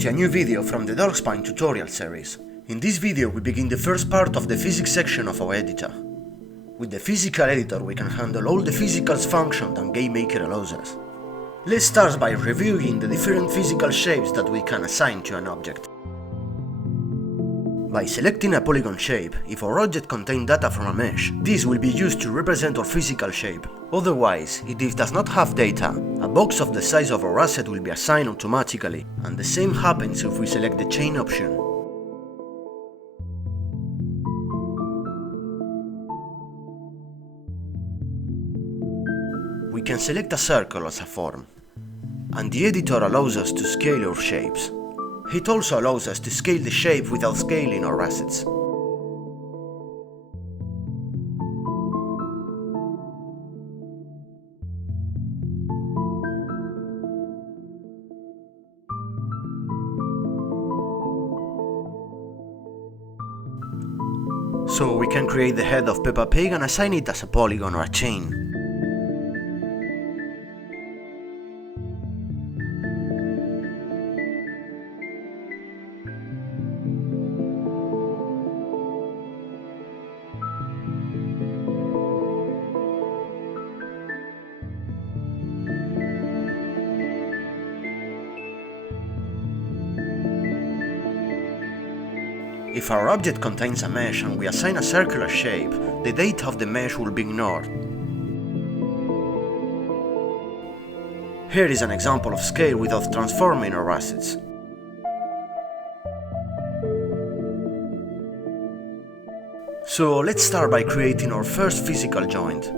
to a new video from the DARKSPINE tutorial series. In this video we begin the first part of the physics section of our editor. With the physical editor we can handle all the physical functions that GameMaker allows us. Let's start by reviewing the different physical shapes that we can assign to an object. By selecting a polygon shape, if our object contains data from a mesh, this will be used to represent our physical shape. Otherwise, if it does not have data, a box of the size of our asset will be assigned automatically, and the same happens if we select the chain option. We can select a circle as a form, and the editor allows us to scale our shapes. It also allows us to scale the shape without scaling our assets. So we can create the head of Peppa Pig and assign it as a polygon or a chain. If our object contains a mesh and we assign a circular shape, the data of the mesh will be ignored. Here is an example of scale without transforming our assets. So let's start by creating our first physical joint.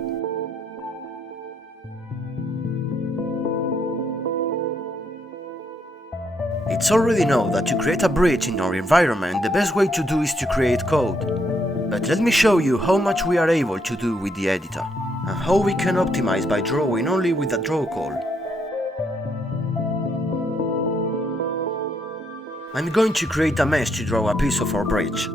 It's already known that to create a bridge in our environment, the best way to do is to create code. But let me show you how much we are able to do with the editor, and how we can optimize by drawing only with a draw call. I'm going to create a mesh to draw a piece of our bridge.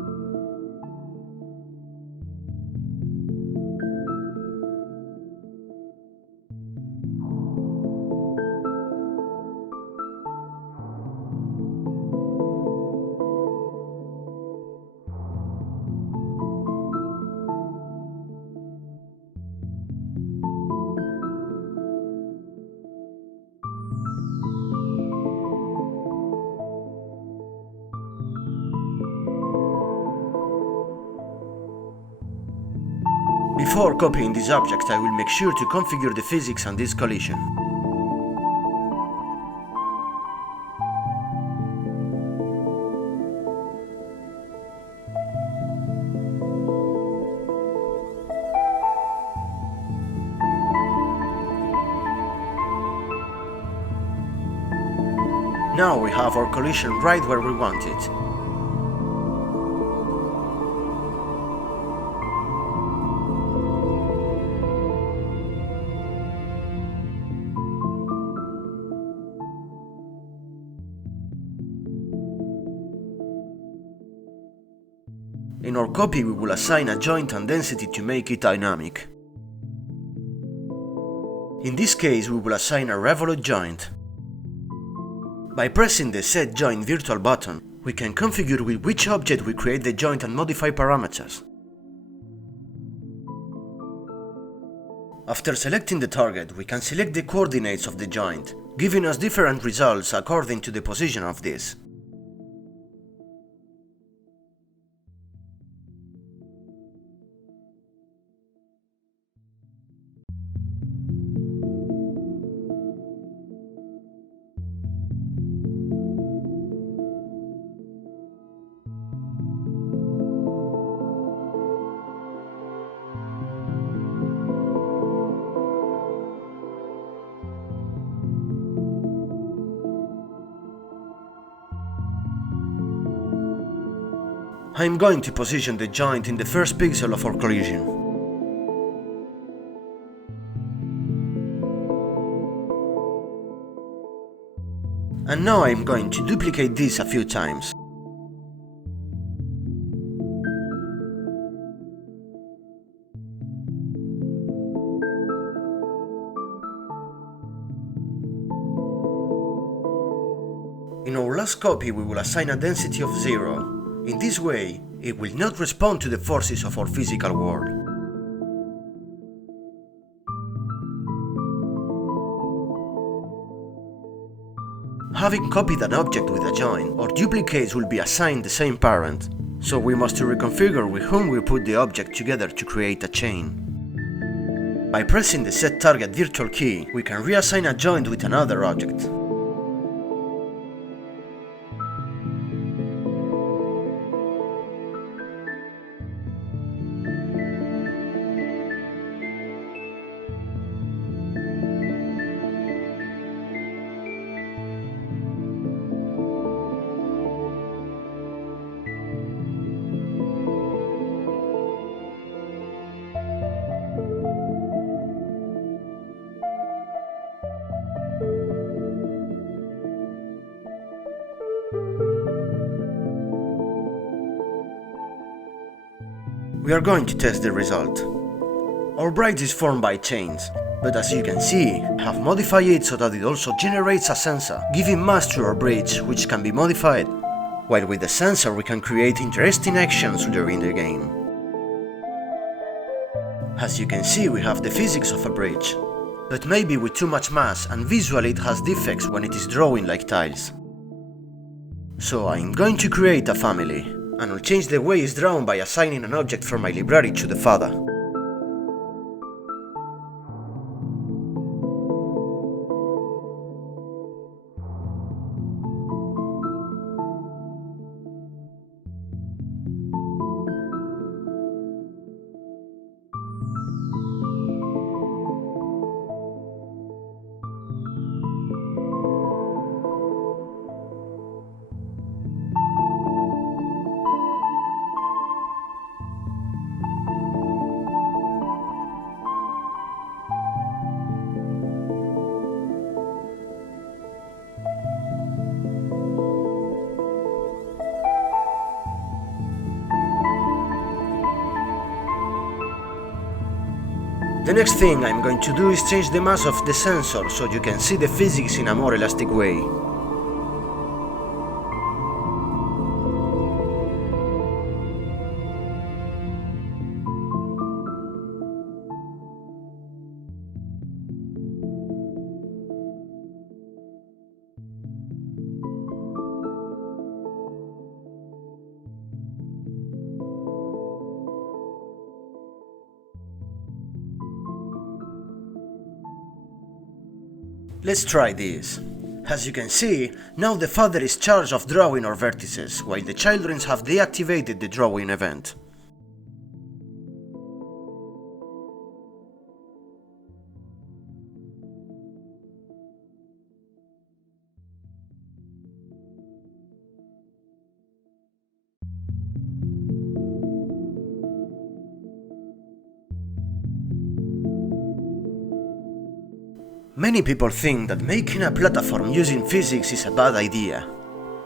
Before copying this object, I will make sure to configure the physics on this collision. Now we have our collision right where we want it. In our copy we will assign a joint and density to make it dynamic. In this case we will assign a REVOLUTE joint. By pressing the Set Joint virtual button, we can configure with which object we create the joint and modify parameters. After selecting the target, we can select the coordinates of the joint, giving us different results according to the position of this. I'm going to position the joint in the first pixel of our collision. And now I'm going to duplicate this a few times. In our last copy we will assign a density of 0. In this way, it will not respond to the forces of our physical world. Having copied an object with a join, our duplicates will be assigned the same parent, so we must reconfigure with whom we put the object together to create a chain. By pressing the Set Target virtual key, we can reassign a joint with another object. We are going to test the result. Our bridge is formed by chains, but as you can see, I have modified it so that it also generates a sensor, giving mass to our bridge, which can be modified, while with the sensor we can create interesting actions during the game. As you can see, we have the physics of a bridge, but maybe with too much mass, and visually it has defects when it is drawing like tiles. So I'm going to create a family, and I'll change the way it's drawn by assigning an object from my library to the father. The next thing I'm going to do is change the mass of the sensor so you can see the physics in a more elastic way. Let's try this. As you can see, now the father is charged of drawing our vertices, while the children have deactivated the drawing event. Many people think that making a platform using physics is a bad idea.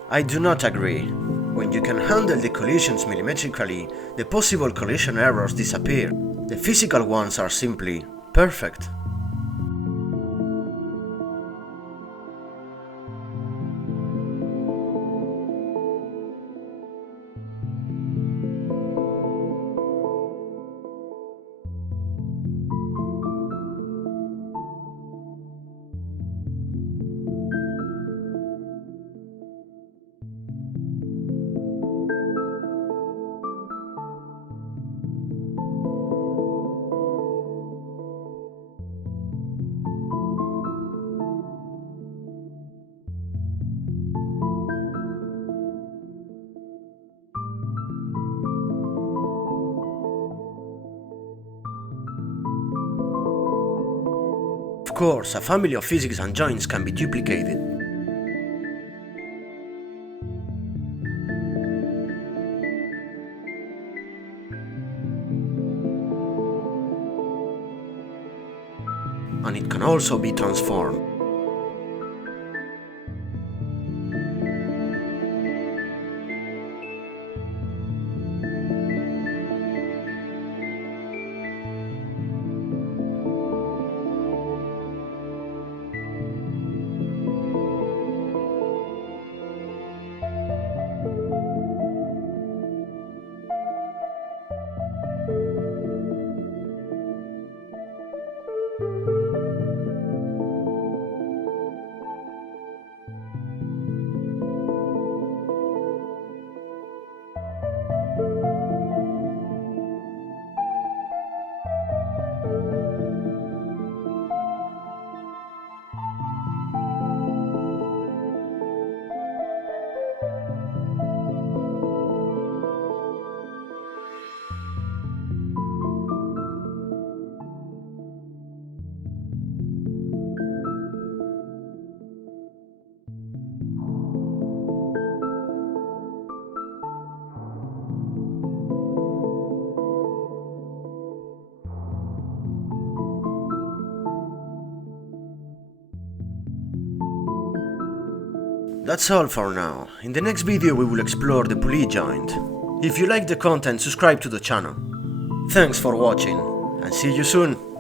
I do not agree. When you can handle the collisions millimetrically, the possible collision errors disappear. The physical ones are simply perfect. Of course, a family of physics and joints can be duplicated. And it can also be transformed. That's all for now. In the next video we will explore the pulley joint. If you like the content, subscribe to the channel. Thanks for watching, and see you soon!